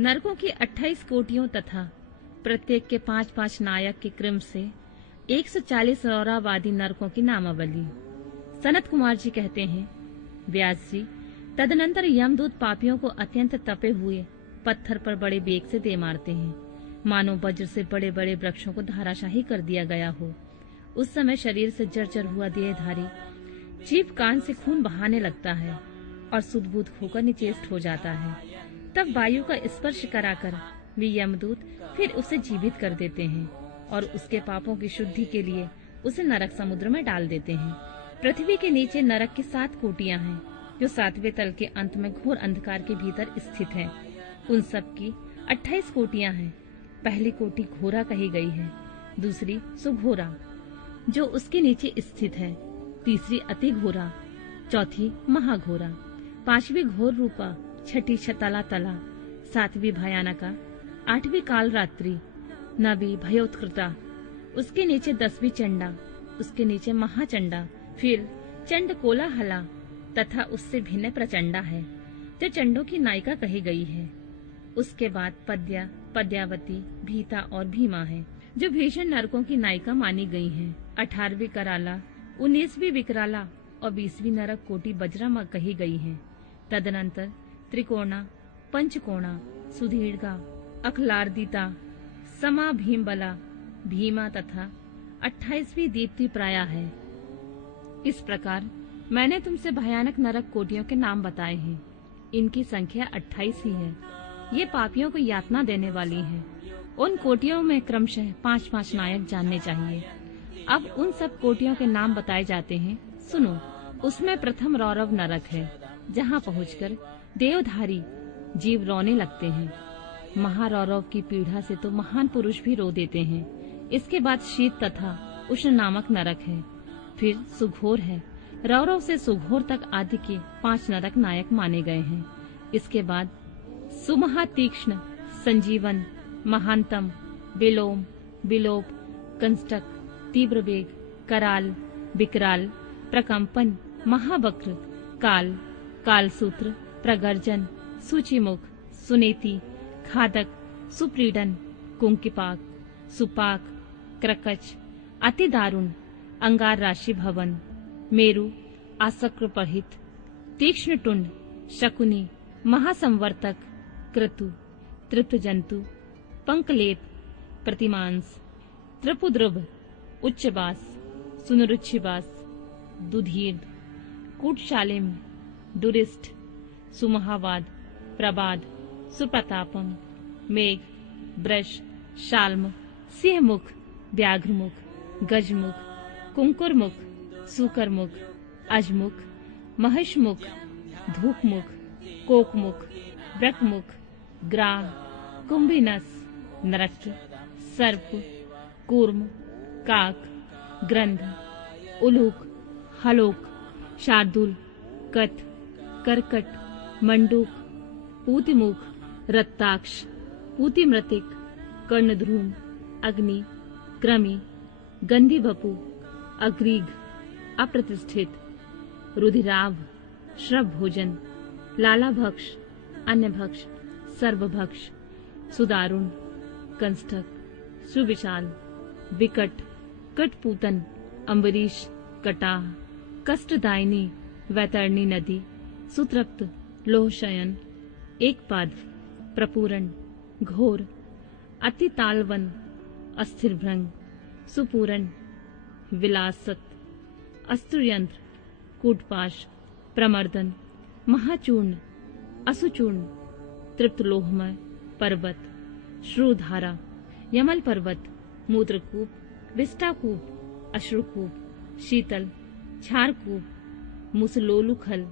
नरकों की 28 कोटियों तथा प्रत्येक के 5-5 नायक के क्रम से 140 रौरावादी नरकों की नामावली। सनत कुमार जी कहते हैं, व्यास जी, तदनंतर यमदूत पापियों को अत्यंत तपे हुए पत्थर पर बड़े बेग से दे मारते हैं, मानो वज्र से बड़े बड़े वृक्षों को धाराशाही कर दिया गया हो। उस समय शरीर से जर्जर हुआ देहधारी जीभ कान से खून बहाने लगता है और सुध-बुध खोकर निचेष्ट हो जाता है। तब वायु का स्पर्श कराकर वे यमदूत फिर उसे जीवित कर देते हैं और उसके पापों की शुद्धि के लिए उसे नरक समुद्र में डाल देते हैं। पृथ्वी के नीचे नरक की 7 कोटियां हैं, जो 7वें तल के अंत में घोर अंधकार के भीतर स्थित हैं। उन सब की 28 कोटियां हैं। पहली कोटि घोरा कही गई है, दूसरी सुघोरा जो उसके नीचे स्थित है, तीसरी अति घोरा, चौथी महाघोरा, 5वीं घोर रूपा, 6ठी छतला तला, 7वीं भयानका, 8वीं काल रात्रि, 9वीं भयोत्कृता, उसके नीचे 10वीं चंडा, उसके नीचे महाचंडा, फिर चंड कोलाहला तथा उससे भिन्न प्रचंडा है, जो चंडों की नायिका कही गई है। उसके बाद पद्या, पद्यावती, भीता और भीमा है, जो भीषण नरकों की नायिका मानी गई हैं। 18वीं कराला, 19वीं विकराला और 20वीं नरक कोटि वज्रमा कही गई है। तदनंतर त्रिकोणा, पंचकोणा, सुदीर्घा, अखलार्दिता, समा भीमबला, भीमा तथा 28वीं दीप्ति प्राया है। इस प्रकार मैंने तुमसे भयानक नरक कोटियों के नाम बताए हैं। इनकी संख्या 28 ही है। ये पापियों को यातना देने वाली है। उन कोटियों में क्रमशः 5-5 नायक जानने चाहिए। अब उन सब कोटियों के नाम बताए जाते हैं, सुनो। उसमें प्रथम रौरव नरक है, जहाँ पहुंचकर देवधारी जीव रोने लगते हैं। महारौरव की पीड़ा से तो महान पुरुष भी रो देते हैं। इसके बाद शीत तथा उष्ण नामक नरक है। फिर सुघोर है। रौरव से सुघोर तक आदि के 5 नरक नायक माने गए हैं। इसके बाद सुमहातीक्ष्ण, संजीवन, महानतम, विलोम, विलोप, कंस्टक, तीव्र वेग, कराल, विकराल, प्रकंपन, महावक्र, काल, कालसूत्र, प्रगर्जन, सूचिमुख, सुनेति, खादक, सुप्रीडन, कुंकिपाक, सुपाक, क्रकच, अति दारुण, अंगार राशि भवन, मेरु, आसक्र पढ़ित, तीक्ष्ण टुंड, शकुनी, महासंवर्तक, क्रतु, तृप्त जंतु, पंकलेप, प्रतिमांस, त्रिपुद्रुभ, उच्चबास, सुनरुच्छिबास, दुधीर्द, कूटशालिम, दुरिष्ठ, सुमहावाद, प्रबाद, सुप्रतापम, मेघ, ब्रश, शाल्म, सिंहमुख, व्याघ्रमुख, गजमुख, कुंकुरमुख, सुकरमुख, अजमुख, महिषमुख, धूपमुख, कोकमुख, ब्रकमुख, ग्राह, कुंभिनस, नरक, सर्प, कूर्म, काक, ग्रंथ, उलूक, हलोक, शार्दुल, कट, करकट, मंडूक, पूतिमुख, रत्ताक्ष, पूतिमृतिक, कर्णध्रूम, अग्नि, क्रमी, गंधी बपु, अग्रीग, अप्रतिष्ठित, रुधिराभ, श्रव भोजन, लालाभक्ष, अन्यभक्ष, सर्वभक्ष, सुदारुण, कंस्टक, सुविशाल, विकट, कटपूतन, अम्बरीश, कटाह, कष्टदायिनी, वैतरणी नदी, सुतृप्त, लोहशयन, एकपाद, प्रपूरण, घोर, अति तालवन, अस्थिरभृंग, सुपूरण, विलासत, अस्त्रयंत्र, कूटपाश, प्रमर्दन, महाचूर्ण, असुचूर्ण, तृप्त लोहमय, पर्वत, श्रुधारा, यमल पर्वत, मूत्रकूप, विष्टाकूप, अश्रुकूप, शीतल, क्षारकूप, मुसलोलुखल,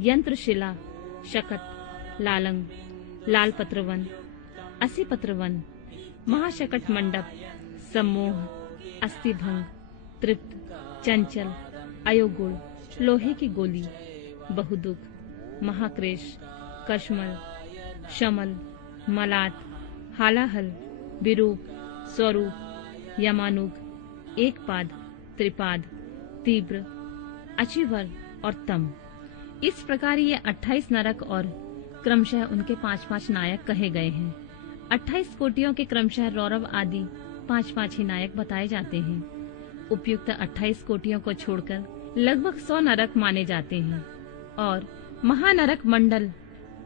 यंत्रशिला, शकट, लालंग, लालपत्रवन, असीपत्रवन, महाशकट मंडप, सम्मोह, अस्थिभंग, तृप्त, चंचल, अयोगुण, लोहे की गोली, बहुदुख, महाक्रेश, कश्मल, शमल, मलात, हालाहल, विरूप, स्वरूप, यमानुग, एकपाद, त्रिपाद, तीव्र, अचिवर और तम। इस प्रकार ये 28 नरक और क्रमशः उनके 5-5 नायक कहे गए हैं। 28 कोटियों के क्रमशः रौरव आदि 5-5 ही नायक बताए जाते हैं। उपयुक्त 28 कोटियों को छोड़कर लगभग 100 नरक माने जाते हैं और महानरक मंडल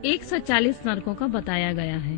140 नरकों का बताया गया है।